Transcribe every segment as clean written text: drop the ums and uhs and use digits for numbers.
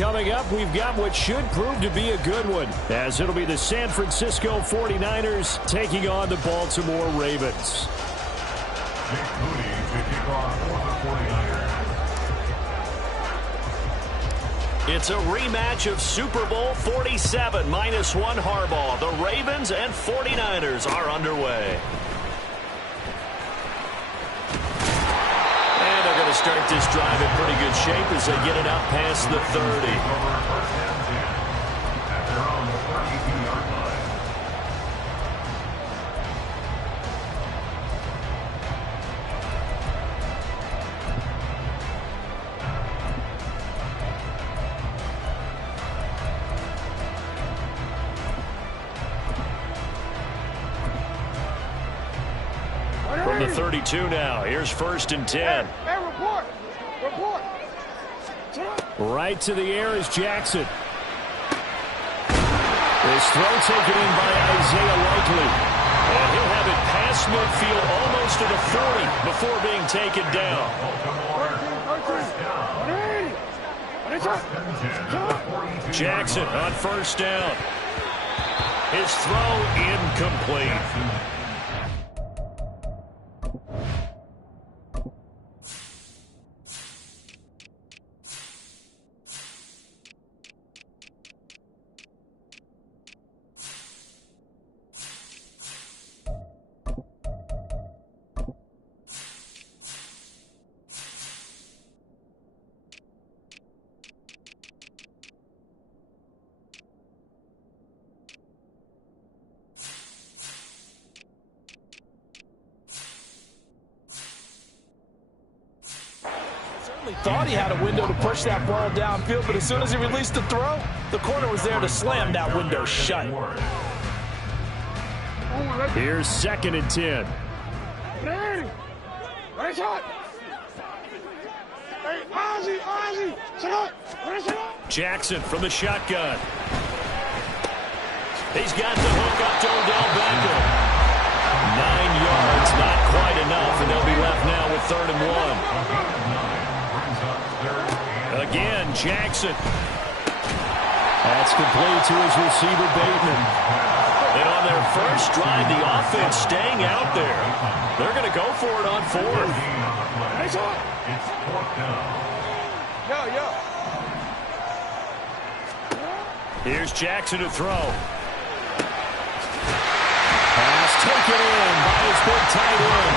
coming up, we've got what should prove to be a good one, as it'll be the San Francisco 49ers taking on the Baltimore Ravens. It's a rematch of Super Bowl 47, -1 Harbaugh. The Ravens and 49ers are underway. And they're going to start this drive in pretty good shape as they get it out past the 30. From the 32 now, here's 1st and 10. Hey, report! Report! Right to the air is Jackson. This throw taken in by Isaiah Likely. And he'll have it past midfield almost to the 40 before being taken down. Jackson on 1st down. His throw incomplete. Thought he had a window to push that ball downfield, but as soon as he released the throw, the corner was there to slam that window shut. Here's 2nd and 10. Jackson from the shotgun. He's got the hook up to Odell Beckham. 9 yards, not quite enough, and they'll be left now with 3rd and 1. Again, Jackson. That's complete to his receiver, Bateman. And on their first drive, the offense staying out there. They're going to go for it on 4th. It's 4th down. Yo. Here's Jackson to throw. Pass taken in by his big tight end.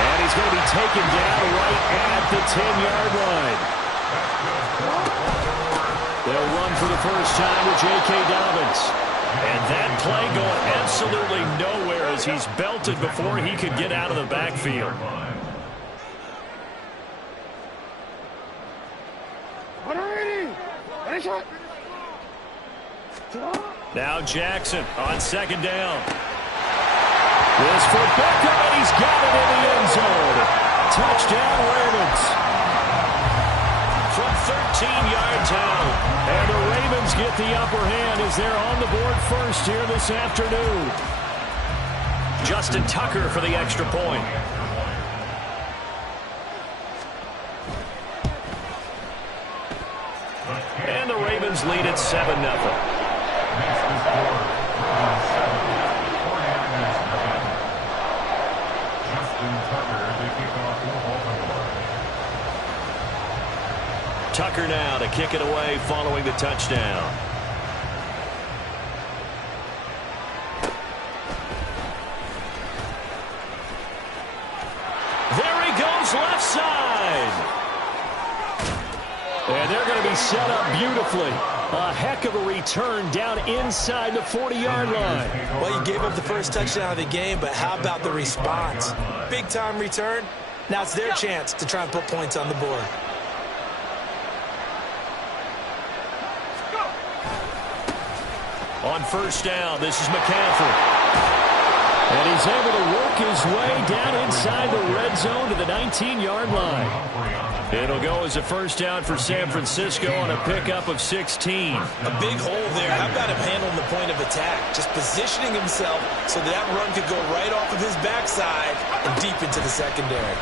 And he's going to be taken down right at the 10-yard line. They'll run for the first time with J.K. Dobbins. And that play going absolutely nowhere as he's belted before he could get out of the backfield. Now Jackson on 2nd down. This for Beckham, and he's got it in the end zone. Touchdown, Ravens. From 13 yards out. And the Ravens get the upper hand as they're on the board first here this afternoon. Justin Tucker for the extra point. And the Ravens lead at 7-0. Tucker now to kick it away following the touchdown. There he goes left side. And they're going to be set up beautifully. A heck of a return down inside the 40-yard line. Well, you gave up the first touchdown of the game, but how about the response? Big-time return. Now it's their chance to try and put points on the board. On 1st down, this is McCaffrey. And he's able to work his way down inside the red zone to the 19-yard line. It'll go as a 1st down for San Francisco on a pickup of 16. A big hole there. How about him handling the point of attack? Just positioning himself so that run could go right off of his backside and deep into the secondary.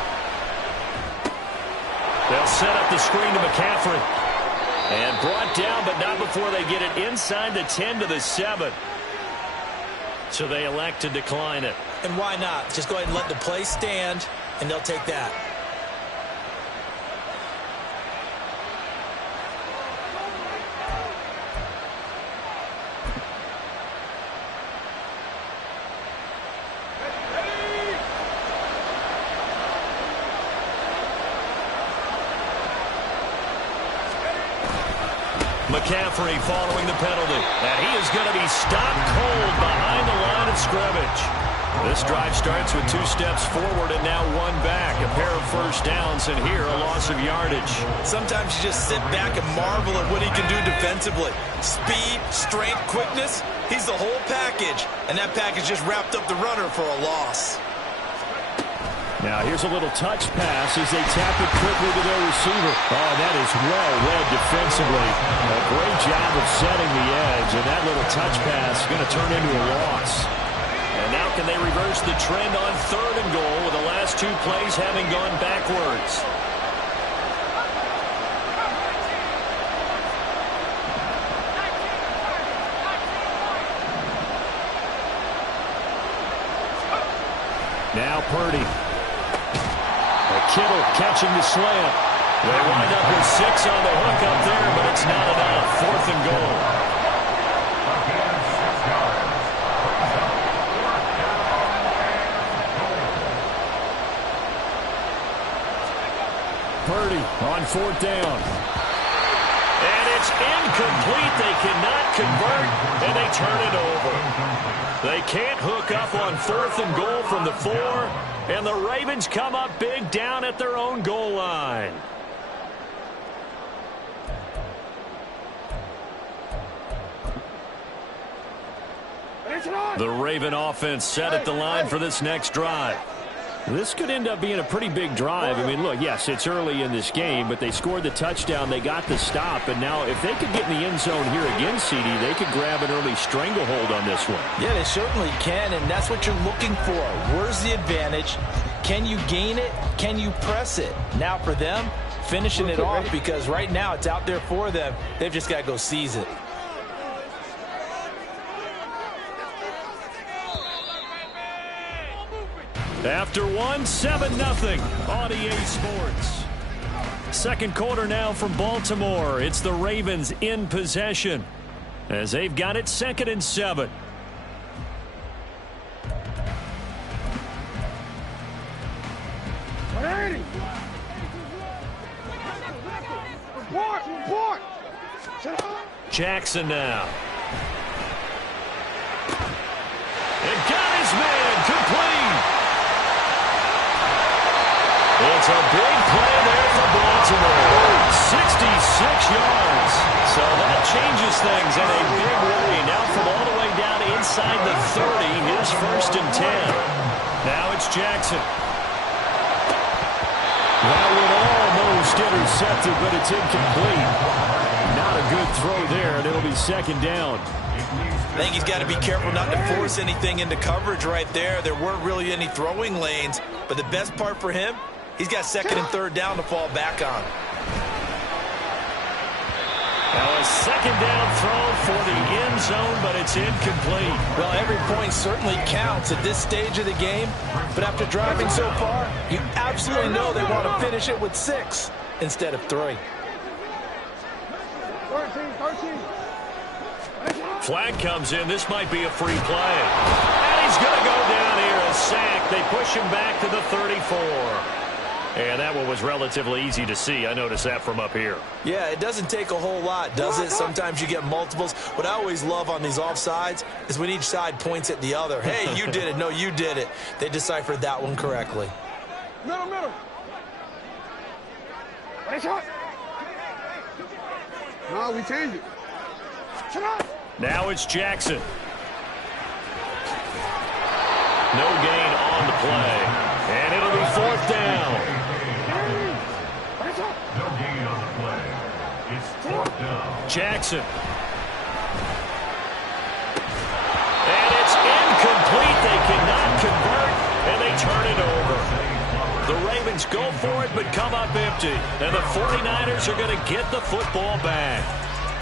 They'll set up the screen to McCaffrey. And brought down, but not before they get it inside the 10 to the 7. So they elect to decline it. And why not? Just go ahead and let the play stand, and they'll take that. McCaffrey following the penalty. And he is going to be stopped cold behind the line of scrimmage. This drive starts with 2 steps forward and now 1 back. A pair of first downs, and here a loss of yardage. Sometimes you just sit back and marvel at what he can do defensively. Speed, strength, quickness. He's the whole package. And that package just wrapped up the runner for a loss. Now here's a little touch pass as they tap it quickly to their receiver. Oh, that is well read defensively. A great job of setting the edge, and that little touch pass is going to turn into a loss. And now can they reverse the trend on 3rd and goal with the last 2 plays having gone backwards? Now Purdy. Kittle catching the slant. They wind up with 6 on the hook up there, but it's not enough. 4th and goal. Purdy on 4th down. And it's incomplete. They cannot convert, and they turn it over. They can't hook up on 4th and goal from the 4, and the Ravens come up big down at their own goal line. The Raven offense set at the line for this next drive. This could end up being a pretty big drive. I mean, look, yes, it's early in this game, but they scored the touchdown. They got the stop, and now if they could get in the end zone here again, CD, they could grab an early stranglehold on this one. Yeah, they certainly can, and that's what you're looking for. Where's the advantage? Can you gain it? Can you press it? Now for them, finishing it off, because right now it's out there for them. They've just got to go seize it. After 1, 7-0 on EA Sports. Second quarter now from Baltimore. It's the Ravens in possession as they've got it 2nd and 7. Report! Jackson now. And got his man complete. It's a big play there for Baltimore. 66 yards. So that changes things in a big way. Now from all the way down inside the 30, here's 1st and 10. Now it's Jackson. That one almost intercepted, but it's incomplete. Not a good throw there, and it'll be 2nd down. I think he's got to be careful not to force anything into coverage right there. There weren't really any throwing lanes, but the best part for him, he's got 2nd and 3rd down to fall back on. Now a 2nd down throw for the end zone, but it's incomplete. Well, every point certainly counts at this stage of the game, but after driving so far, you absolutely know they want to finish it with 6 instead of 3. 13. Flag comes in. This might be a free play. And he's going to go down here. A sack. They push him back to the 34. And that one was relatively easy to see. I noticed that from up here. Yeah, it doesn't take a whole lot, does it? Sometimes you get multiples. What I always love on these offsides is when each side points at the other. Hey, you did it. No, you did it. They deciphered that one correctly. Middle. No, we changed it. Now it's Jackson. No gain on the play. And it'll be 4th down. No gain on the play. It's 4th down. Jackson. And it's incomplete. They cannot convert, and they turn it over. The Ravens Browns go for it but come up empty. And the 49ers are going to get the football back.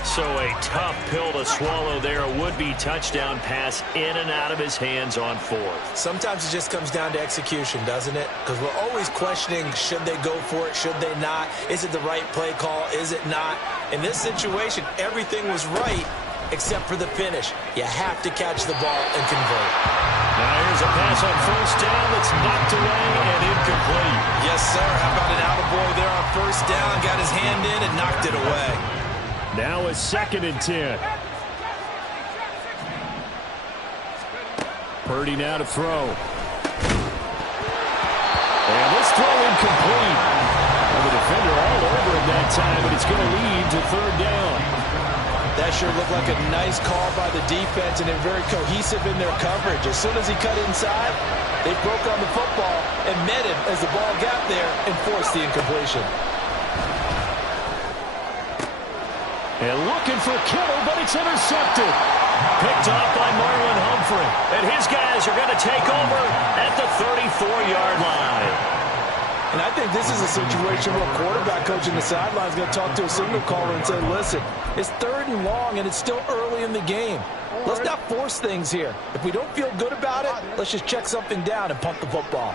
So a tough pill to swallow there. A would-be touchdown pass in and out of his hands on fourth. Sometimes it just comes down to execution, doesn't it? Because we're always questioning, should they go for it, should they not? Is it the right play call, is it not? In this situation, everything was right except for the finish. You have to catch the ball and convert. Now here's a pass on first down that's knocked away and incomplete. Yes, sir. How about an attaboy there on first down? Got his hand in and knocked it away. Now a 2nd and 10. Purdy now to throw. And this throw incomplete. Well, the defender all over it that time, but it's going to lead to 3rd down. That sure looked like a nice call by the defense, and they're very cohesive in their coverage. As soon as he cut inside, they broke on the football and met him as the ball got there and forced the incompletion. And looking for Kittle, but it's intercepted. Picked off by Marlon Humphrey. And his guys are going to take over at the 34-yard line. And I think this is a situation where a quarterback coach in the sideline is going to talk to a signal caller and say, listen, it's 3rd and long, and it's still early in the game. Let's not force things here. If we don't feel good about it, let's just check something down and pump the football.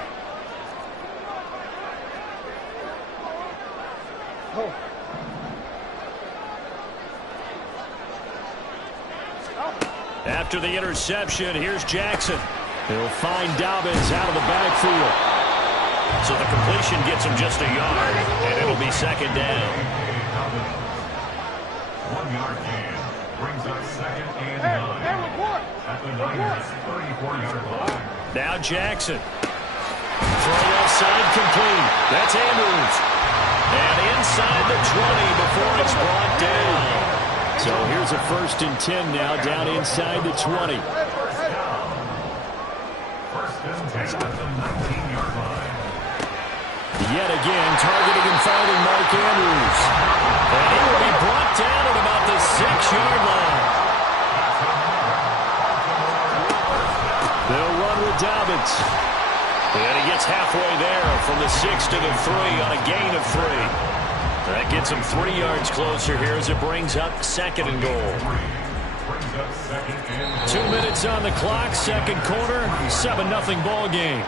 After the interception, here's Jackson. He'll find Dobbins out of the backfield. So the completion gets him just a yard, and it'll be 2nd down. 1-yard gain brings up 2nd and 9 at the Niners' 34-yard line. Now Jackson. Throw left side complete. That's Andrews. And inside the 20 before it's brought down. So here's a 1st and 10 now down inside the 20. First and 10 at the 19-yard line. Yet again, targeting and finding Mark Andrews. And he will be brought down at about the 6-yard line. They'll run with Dobbins. And he gets halfway there from the 6 to the 3 on a gain of 3. That gets him 3 yards closer here as it brings up 2nd and goal. 2 minutes on the clock, 2nd quarter, 7-0 ball game.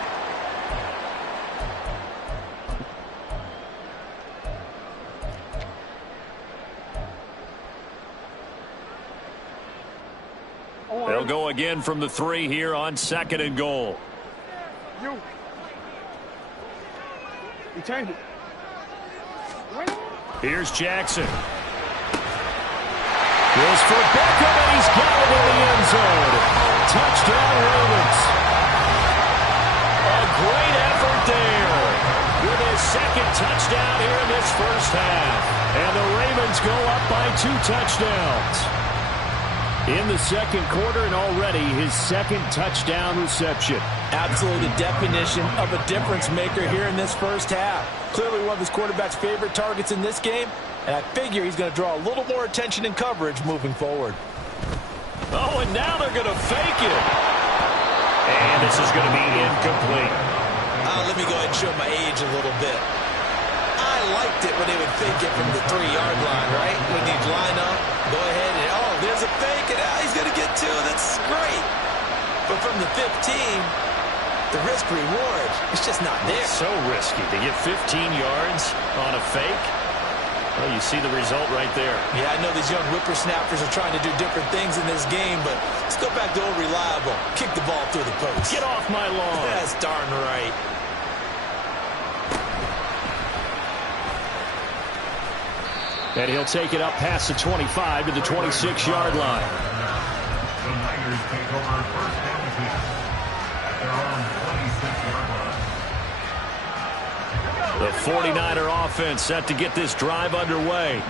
They'll go again from the 3 here on 2nd and goal. You change it. Here's Jackson. Goes for Beckham, and he's got it in the end zone. Touchdown, Ravens. A great effort there with his 2nd touchdown here in this first half. And the Ravens go up by 2 touchdowns. In the 2nd quarter, and already his 2nd touchdown reception. Absolutely the definition of a difference maker here in this first half. Clearly one of his quarterback's favorite targets in this game, and I figure he's going to draw a little more attention and coverage moving forward. Oh, and now they're going to fake it. And this is going to be incomplete. Let me go ahead and show my age a little bit. I liked it when they would fake it from the 3-yard line, right? When they'd line up, go ahead and, oh, there's a fake, and he's going to get 2. That's great. But from the 15, the risk-reward, it's just not there. So risky to get 15 yards on a fake. Well, you see the result right there. Yeah, I know these young whippersnappers are trying to do different things in this game, but let's go back to old reliable. Kick the ball through the post. Get off my lawn. That's darn right. And he'll take it up past the 25 to the 26-yard line. The Niners take over first down position at their own 26-yard line. The 49er offense set to get this drive underway.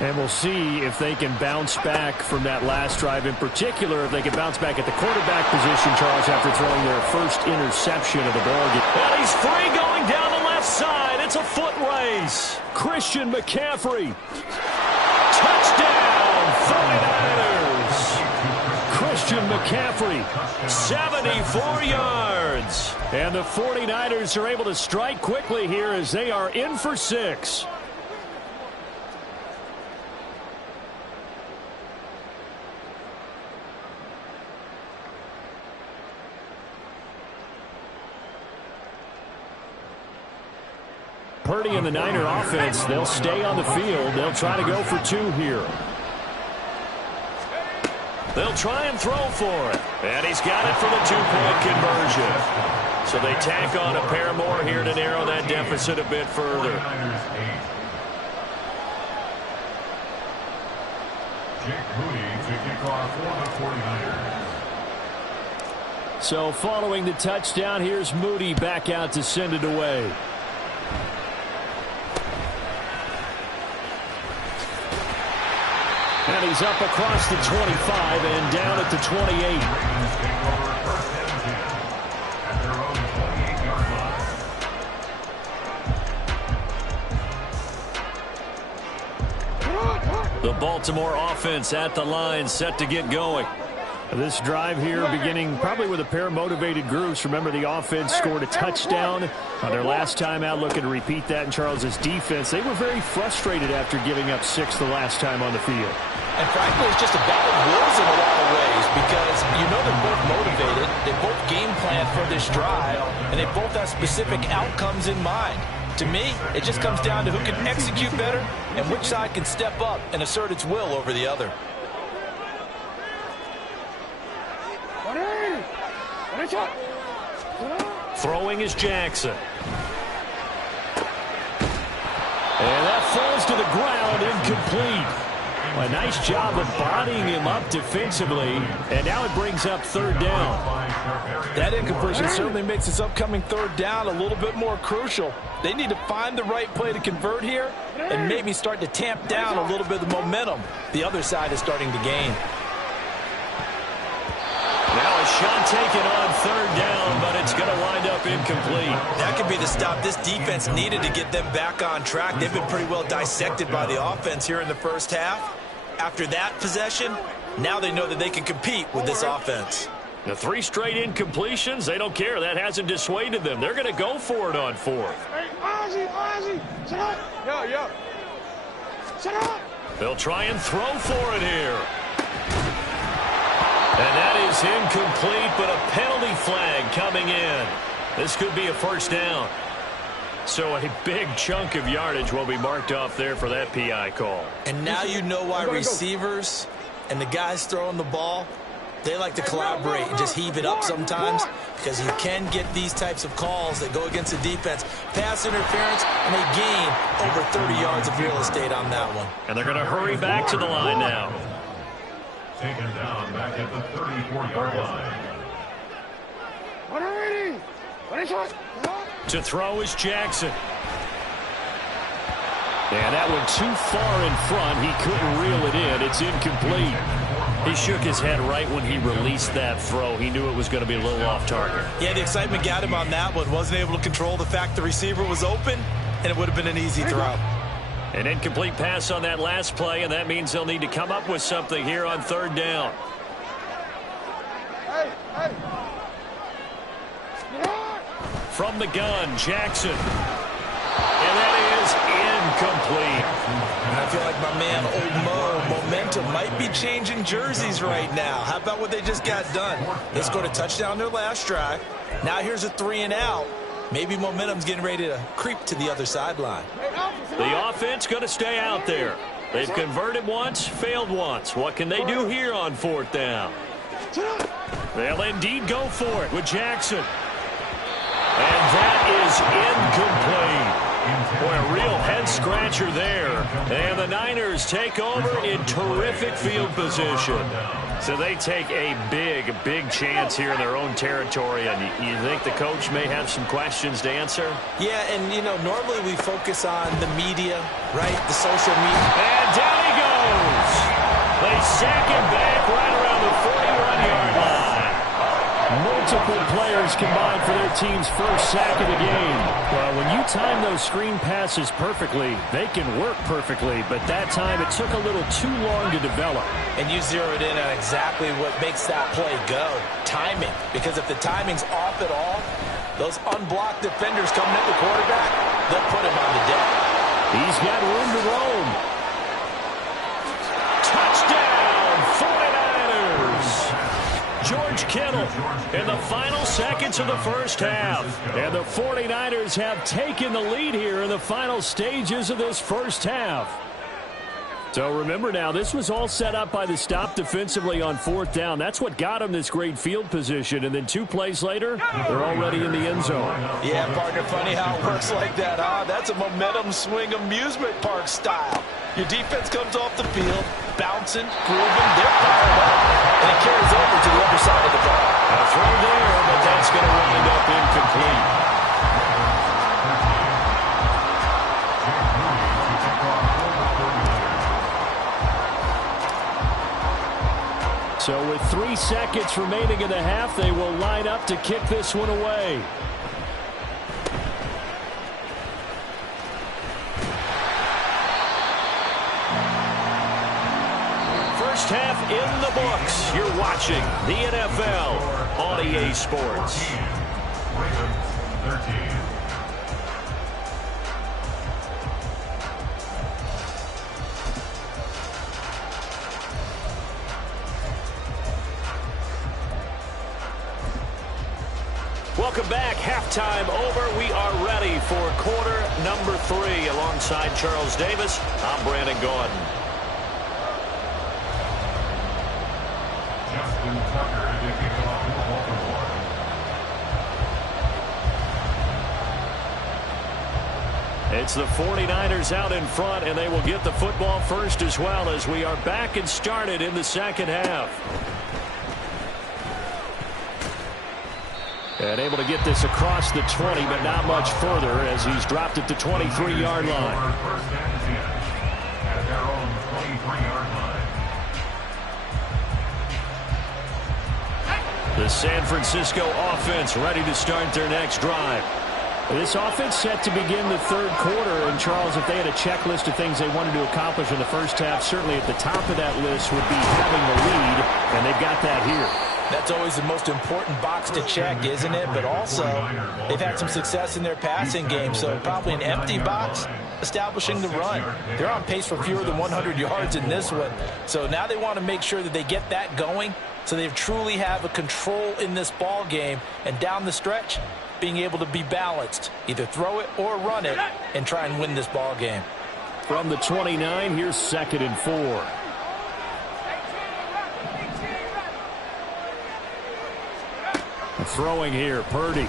And we'll see if they can bounce back from that last drive. In particular, if they can bounce back at the quarterback position, Charles, after throwing their first interception of the ball game. And he's free going down the left side. It's a foot race. Christian McCaffrey. Touchdown, 49ers. Christian McCaffrey, 74 yards. And the 49ers are able to strike quickly here as they are in for 6. Purdy and the Niner offense, they'll stay on the field. They'll try to go for 2 here. They'll try and throw for it. And he's got it for the 2-point conversion. So they tack on a pair more here to narrow that deficit a bit further. So following the touchdown, here's Moody back out to send it away. And he's up across the 25 and down at the 28. The Baltimore offense at the line, set to get going. This drive here beginning probably with a pair of motivated groups. Remember, the offense scored a touchdown on their last time out. Looking to repeat that in Charles's defense. They were very frustrated after giving up 6 the last time on the field. And frankly, it's just a battle of wills in a lot of ways because you know they're both motivated. They both game plan for this drive, and they both have specific outcomes in mind. To me, it just comes down to who can execute better and which side can step up and assert its will over the other. Throwing is Jackson. And that falls to the ground, incomplete. A nice job of bodying him up defensively, and now it brings up 3rd down. That incompletion certainly makes this upcoming 3rd down a little bit more crucial. They need to find the right play to convert here and maybe start to tamp down a little bit of the momentum the other side is starting to gain. Now a shot taken on 3rd down, but it's going to wind up incomplete. That could be the stop this defense needed to get them back on track. They've been pretty well dissected by the offense here in the first half. After that possession, now they know that they can compete with this offense. The 3 straight incompletions, they don't care. That hasn't dissuaded them. They're going to go for it on 4th. Hey, Ozzy, shut up. Yo. Shut up. They'll try and throw for it here. And that is incomplete, but a penalty flag coming in. This could be a 1st down. So a big chunk of yardage will be marked off there for that PI call. And now you know why receivers and the guys throwing the ball, they like to collaborate and just heave it up sometimes because you can get these types of calls that go against the defense. Pass interference, and they gain over 30 yards of real estate on that one. And they're going to hurry back to the line now. Taken down back at the 34-yard line. To throw is Jackson. And that one too far in front. He couldn't reel it in. It's incomplete. He shook his head right when he released that throw. He knew it was going to be a little off target. Yeah, the excitement got him on that one. Wasn't able to control the fact the receiver was open, and it would have been an easy throw. An incomplete pass on that last play, and that means they'll need to come up with something here on 3rd down. From the gun, Jackson. And that is incomplete. And I feel like my man, Old Mo, momentum might be changing jerseys right now. How about what they just got done? They scored a touchdown their last drive. Now here's a 3 and out. Maybe momentum's getting ready to creep to the other sideline. The offense going to stay out there. They've converted once, failed once. What can they do here on 4th down? They'll indeed go for it with Jackson. And that is incomplete. Boy, a real head-scratcher there. And the Niners take over in terrific field position. So they take a big chance here in their own territory. And you think the coach may have some questions to answer? Yeah, and, you know, normally we focus on the media, right, the social media. And down he goes. They sack him back right around the 41-yard line. multiple players combined for their team's first sack of the game. Well, when you time those screen passes perfectly, they can work perfectly, but that time it took a little too long to develop. And you zeroed in on exactly what makes that play go, timing. Because if the timing's off at all, those unblocked defenders coming at the quarterback, they'll put him on the deck. He's got room to roam. Touchdown, 49ers! George Kittle in the final seconds of the first half. And the 49ers have taken the lead here in the final stages of this first half. So remember now, this was all set up by the stop defensively on fourth down. That's what got them this great field position. And then 2 plays later, they're already in the end zone. Yeah, partner, funny how it works like that, huh? That's a momentum swing amusement park style. Your defense comes off the field, bouncing, grooving, they're fired up. And it carries over to the other side of the ball. A throw there, but that's going to wind up incomplete. So with 3 seconds remaining in the half, they will line up to kick this one away. First half in the books. You're watching the NFL on EA Sports. Ravens 13. Welcome back. Halftime over. We are ready for quarter number 3. Alongside Charles Davis, I'm Brandon Gordon. Justin Tucker to kick off the Baltimore. It's the 49ers out in front, and they will get the football first as well as we are back and started in the second half. And able to get this across the 20, but not much further as he's dropped it to 23-yard line. First down is in at their own 23-yard line. The San Francisco offense ready to start their next drive. This offense set to begin the third quarter. And, Charles, if they had a checklist of things they wanted to accomplish in the first half, certainly at the top of that list would be having the lead, and they've got that here. That's always the most important box to check, isn't it? But also, they've had some success in their passing game, so probably an empty box establishing the run. They're on pace for fewer than 100 yards in this one. So now they want to make sure that they get that going so they truly have a control in this ball game. And down the stretch, being able to be balanced, either throw it or run it, and try and win this ball game. From the 29, here's 2nd and 4. Throwing here, Purdy. And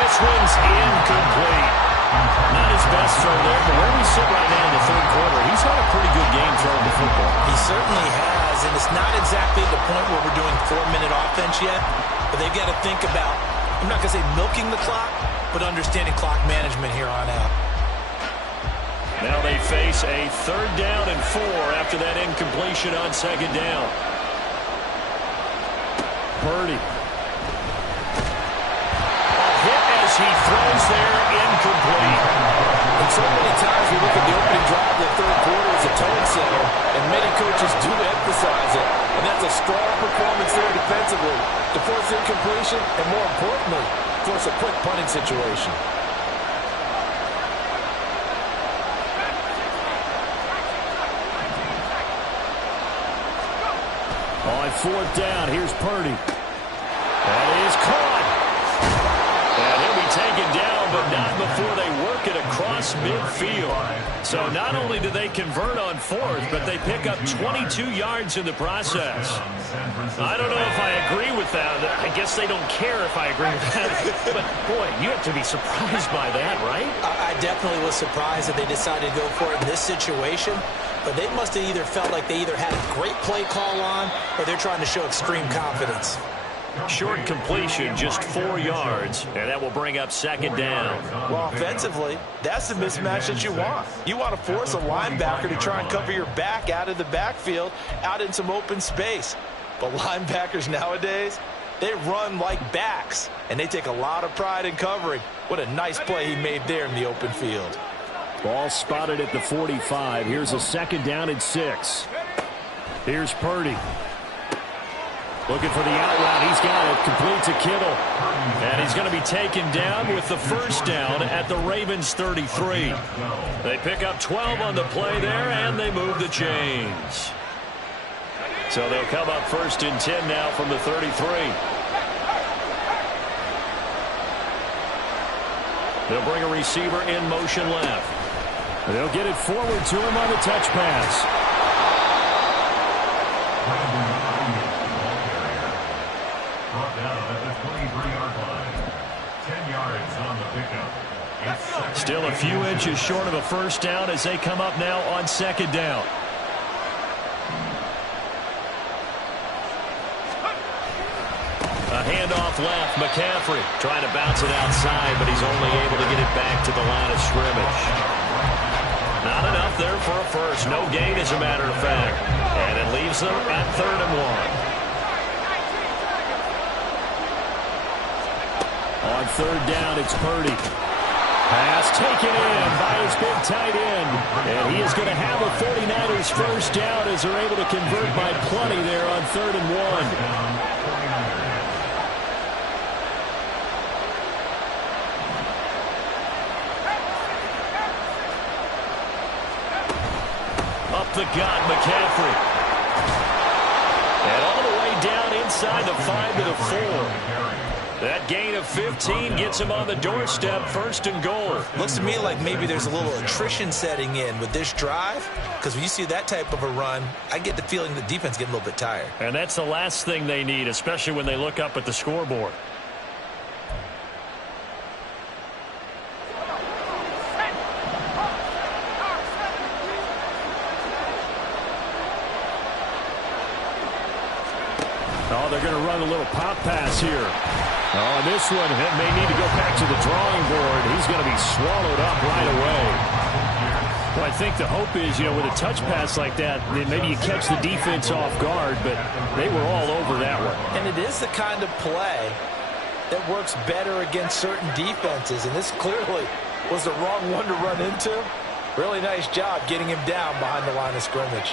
this one's incomplete. Not his best throw there, but where we sit right now in the third quarter, he's had a pretty good game throwing the football. He certainly has, and it's not exactly the point where we're doing 4-minute offense yet, but they've got to think about, I'm not going to say milking the clock, but understanding clock management here on out. Now they face a 3rd down and 4 after that incompletion on 2nd down. Purdy. A hit as he throws there, incomplete. And so many times we look at the opening drive of the third quarter as a tone setter, and many coaches do emphasize it. And that's a strong performance there defensively to force incompletion and, more importantly, force a quick punting situation. On 4th down, here's Purdy. That is caught. And he'll be taken down, but not before they work it across midfield. So not only do they convert on 4th, but they pick up 22 yards in the process. I don't know if I agree with that. I guess they don't care if I agree with that. But, boy, you have to be surprised by that, right? I definitely was surprised that they decided to go for it in this situation. But they must have either felt like they either had a great play call on or they're trying to show extreme confidence. Short completion, just 4 yards, and that will bring up 2nd down. Well, offensively, that's the mismatch that you want. You want to force a linebacker to try and cover your back out of the backfield, out in some open space. But linebackers nowadays, they run like backs, and they take a lot of pride in covering. What a nice play he made there in the open field. Ball spotted at the 45. Here's a 2nd down and 6. Here's Purdy. Looking for the out route. He's got it. Complete to Kittle. And he's going to be taken down with the 1st down at the Ravens 33. They pick up 12 on the play there, and they move the chains. So they'll come up 1st and 10 now from the 33. They'll bring a receiver in motion left. They'll get it forward to him on the touch pass. Still a few inches short of a 1st down as they come up now on 2nd down. A handoff left. McCaffrey trying to bounce it outside, but he's only able to get it back to the line of scrimmage. Not enough there for a first. No gain, as a matter of fact. And it leaves them at 3rd and 1. On 3rd down, it's Purdy. Pass taken in by his big tight end. And he is going to have a 49ers 1st down as they're able to convert by plenty there on 3rd and 1. The gun, McCaffrey. And all the way down inside the 5 to the 4. That gain of 15 gets him on the doorstep, 1st and goal. Looks to me like maybe there's a little attrition setting in with this drive, because when you see that type of a run, I get the feeling the defense getting a little bit tired. And that's the last thing they need, especially when they look up at the scoreboard. Oh, they're going to run a little pop pass here. Oh, and this one may need to go back to the drawing board. He's going to be swallowed up right away. Well, I think the hope is, with a touch pass like that, then maybe you catch the defense off guard, but they were all over that one. And it is the kind of play that works better against certain defenses, and this clearly was the wrong one to run into. Really nice job getting him down behind the line of scrimmage.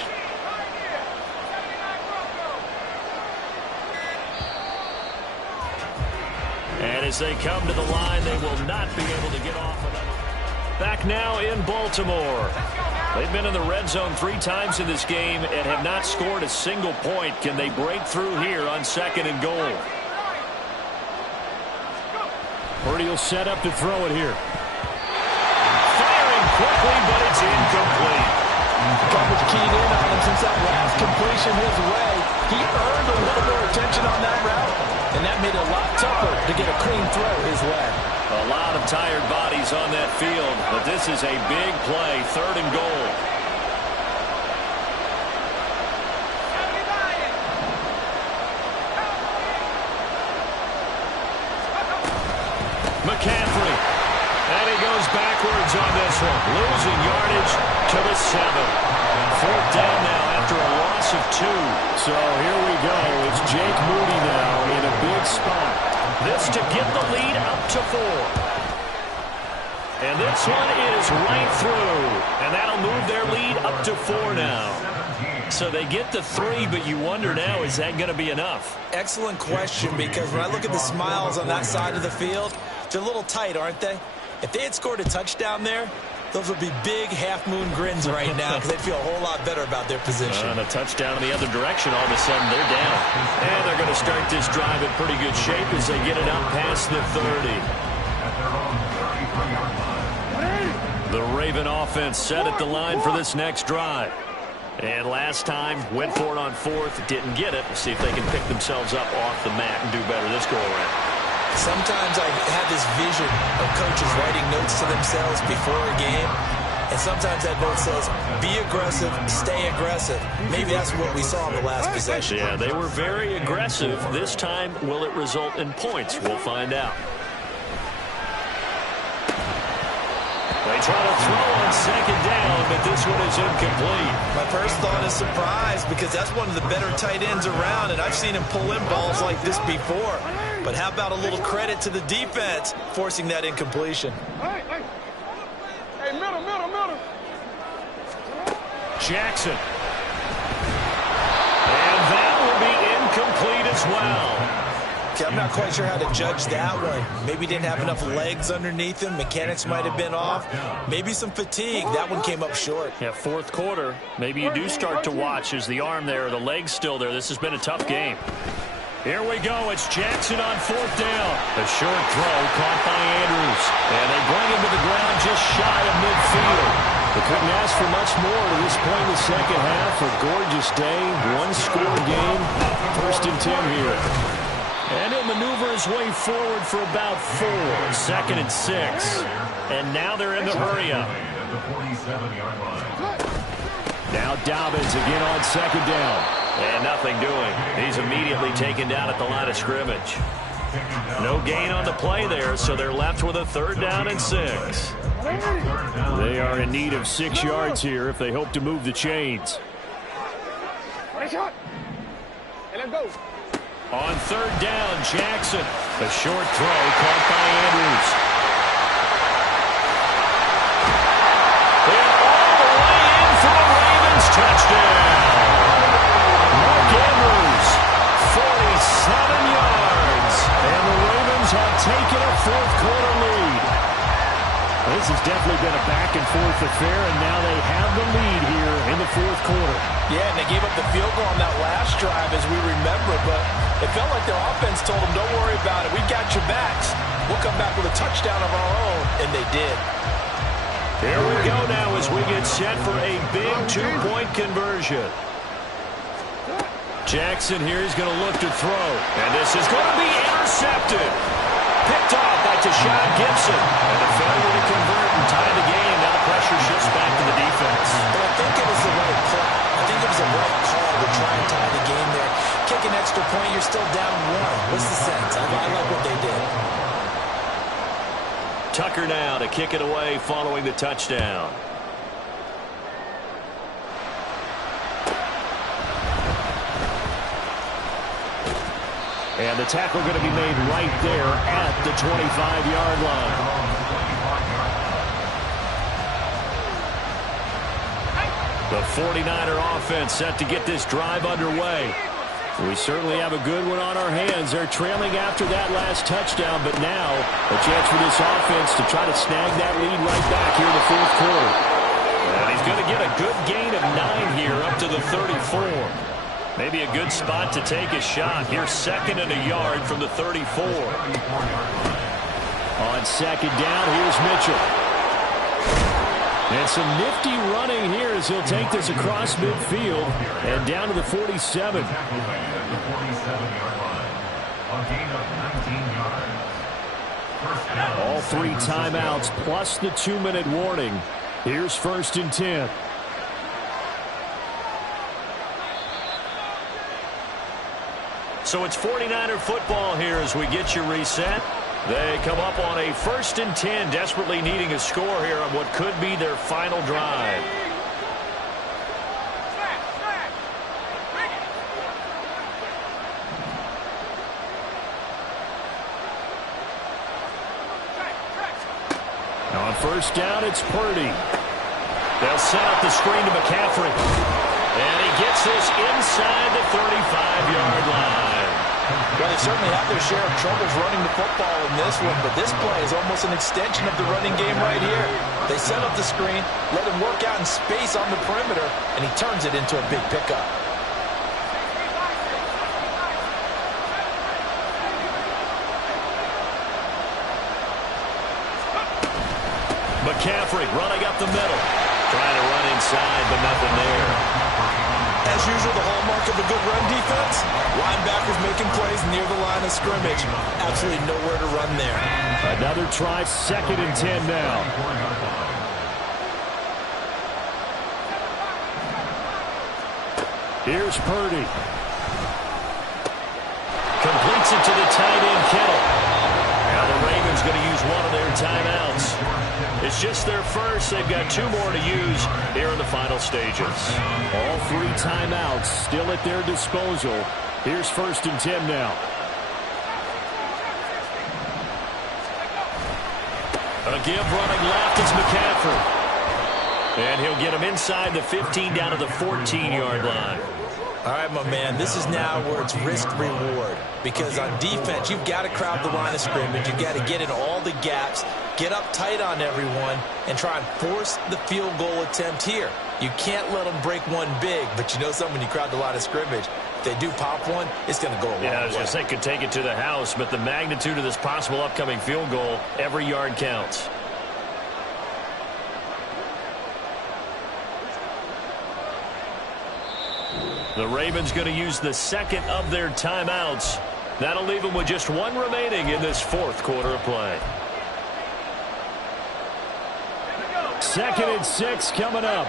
And as they come to the line, they will not be able to get off of it. Back now in Baltimore. They've been in the red zone 3 times in this game and have not scored a single point. Can they break through here on 2nd and goal? Purdy will set up to throw it here. Firing quickly, but it's incomplete. Coverage keyed in on him since that last completion his way. He earned a little more attention on that route, and that made it a lot tougher to get a clean throw his way. A lot of tired bodies on that field, but this is a big play, 3rd and goal. McCaffrey, and he goes backwards on this one, losing yardage to the 7. 4th down now after a loss of 2. So here we go. It's Jake Moody now in a big spot. This to get the lead up to 4. And this one is right through. And that'll move their lead up to 4 now. So they get the 3, but you wonder now, is that going to be enough? Excellent question, because when I look at the smiles on that side of the field, they're a little tight, aren't they? If they had scored a touchdown there, those would be big half-moon grins right now because they'd feel a whole lot better about their position. And a touchdown in the other direction, all of a sudden they're down. And they're going to start this drive in pretty good shape as they get it up past the 30. The Raven offense set at the line for this next drive. And last time, went for it on 4th, didn't get it. We'll see if they can pick themselves up off the mat and do better this go-around. Sometimes I have this vision of coaches writing notes to themselves before a game, and sometimes that note says, be aggressive, stay aggressive. Maybe that's what we saw in the last possession. Yeah, they were very aggressive. This time, will it result in points? We'll find out. They try to throw on second down, but this one is incomplete. My first thought is surprise because that's one of the better tight ends around, and I've seen him pull in balls like this before. But how about a little credit to the defense forcing that incompletion? Hey, middle. Jackson. And that will be incomplete as well. Okay, I'm not quite sure how to judge that one. Maybe didn't have enough legs underneath him. Mechanics might have been off. Maybe some fatigue. That one came up short. Yeah, fourth quarter. Maybe you do start to watch as the arm there, the leg's still there. This has been a tough game. Here we go. It's Jackson on fourth down. A short throw caught by Andrews. And they bring him to the ground just shy of midfield. They couldn't ask for much more to this point in the second half. A gorgeous day, one-score game. 1st and 10 here. And he'll maneuver his way forward for about 4. 2nd and 6. And now they're in the hurry-up. Now Dobbins again on 2nd down. And nothing doing. He's immediately taken down at the line of scrimmage. No gain on the play there, so they're left with a 3rd down and 6. They are in need of 6 yards here if they hope to move the chains. Nice shot. And let's go. On 3rd down, Jackson. A short throw caught by Andrews. And all the way in for the Ravens touchdown. Mark Andrews, 47 yards. And the Ravens have taken a 4th quarter lead. This has definitely been a back-and-forth affair, and now they have the lead here in the 4th quarter. Yeah, and they gave up the field goal on that last drive, as we remember, but it felt like their offense told them, don't worry about it. We got your backs. We'll come back with a touchdown of our own, and they did. Here we go now as we get set for a big 2-point conversion. Jackson here is going to look to throw, and this is going to be intercepted. Picked off by Tashawn Gibson. And a failure to convert and tie the game. Now the pressure shifts back to the defense. But I think it was the right play. I think it was a right call to try and tie the game there. Kick an extra point, you're still down 1. What's the sense? I like what they did. Tucker now to kick it away following the touchdown. And the tackle going to be made right there at the 25-yard line. The 49er offense set to get this drive underway. We certainly have a good one on our hands. They're trailing after that last touchdown, but now a chance for this offense to try to snag that lead right back here in the 4th quarter. And he's going to get a good gain of 9 here up to the 34. Maybe a good spot to take a shot. Here's 2nd and a yard from the 34. On 2nd down, here's Mitchell. And some nifty running here as he'll take this across midfield and down to the 47. All 3 timeouts plus the 2-minute warning. Here's 1st and 10. So it's 49er football here as we get you reset. They come up on a 1st and 10, desperately needing a score here on what could be their final drive. Now on 1st down, it's Purdy. They'll set up the screen to McCaffrey. And he gets this inside the 35-yard line. Well, they certainly have their share of troubles running the football in this one, but this play is almost an extension of the running game right here. They set up the screen, let him work out in space on the perimeter, and he turns it into a big pickup. McCaffrey running up the middle. Trying to run inside, but nothing there. As usual, the hallmark of a good run defense, linebackers making plays near the line of scrimmage. Absolutely nowhere to run there. Another try, 2nd and 10 now. Here's Purdy. Completes it to the tight end, Kittle. Now the Ravens going to use one of their timeouts. It's just their first. They've got 2 more to use here in the final stages. All 3 timeouts still at their disposal. Here's 1st and 10 now. A give running left is McCaffrey. And he'll get him inside the 15 down to the 14-yard line. All right, my man, this is now where it's risk-reward. Because on defense, you've got to crowd the line of scrimmage. You've got to get in all the gaps, get up tight on everyone, and try and force the field goal attempt here. You can't let them break one big, but you know something, when you crowd the line of scrimmage, if they do pop one, it's going to go a long way. Yeah, I was going to say, could take it to the house, but the magnitude of this possible upcoming field goal, every yard counts. The Ravens going to use the second of their timeouts. That'll leave them with just 1 remaining in this 4th quarter of play. 2nd and 6 coming up.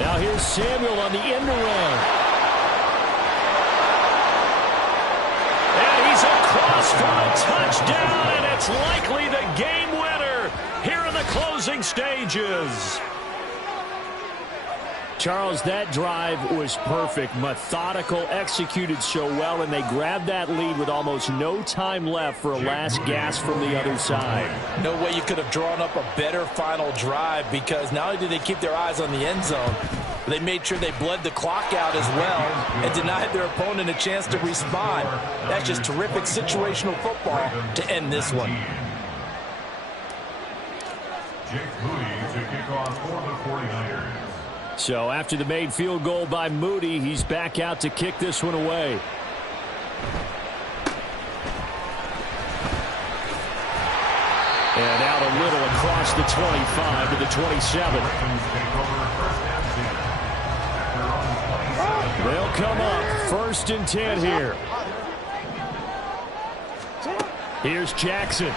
Now here's Samuel on the end around. And he's across for a touchdown, and it's likely the game winner here in the closing stages. Charles, that drive was perfect, methodical, executed so well, and they grabbed that lead with almost no time left for a last gasp from the other side. No way you could have drawn up a better final drive, because not only did they keep their eyes on the end zone, they made sure they bled the clock out as well and denied their opponent a chance to respond. That's just terrific situational football to end this one. Jake Moody to kick off for the 49ers. So after the made field goal by Moody, he's back out to kick this one away. And out a little across the 25 to the 27. They'll come up 1st and 10 here. Here's Jackson.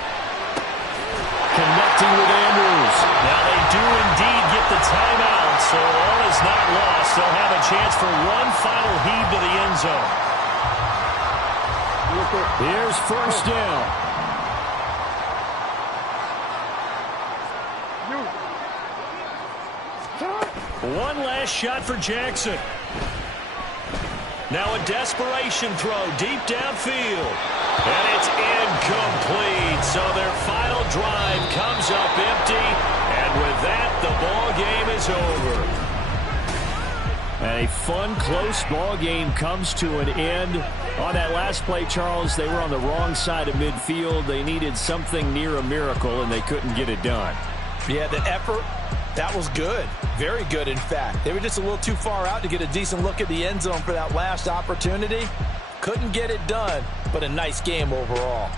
Connecting with Andrews. Now they do indeed get the timeout, so all is not lost. They'll have a chance for one final heave to the end zone. Here's 1st down. One last shot for Jackson. Now a desperation throw deep downfield. And it's incomplete. So their final drive comes up empty. And with that, the ball game is over. And a fun, close ball game comes to an end. On that last play, Charles, they were on the wrong side of midfield. They needed something near a miracle, and they couldn't get it done. Yeah, the effort, that was good. Very good, in fact. They were just a little too far out to get a decent look at the end zone for that last opportunity. Couldn't get it done, but a nice game overall.